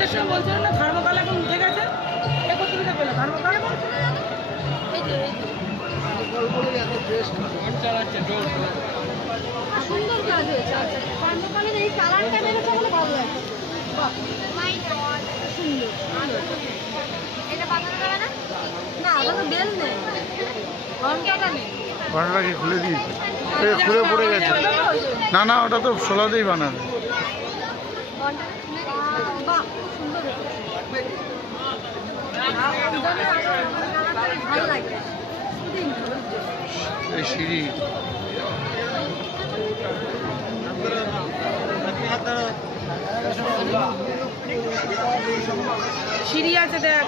আমাদের সঙ্গে বলছিলেন না থার্মোকল এখন উঠে গেছে, এ কোথা পেলো থার্মোকল? এই যে সুন্দর কাজ হয়েছে। আচ্ছা থার্মোকলের এই কালারটা বেরোচ্ছে বলে ভালো লাগছে। সুন্দর এটা বাঁধানো যাবে না? না ওটা বেল নেই, ঘন্টাটা নেই। ঘন্টাটা কি খুলে দিয়েছে? খুলে পড়ে গেছে। না না, ওটা তো সোলাতেই বানাবে। বাহ সুন্দর ভালো লাগে। এই সিঁড়ি সিঁড়ি আছে দেখ।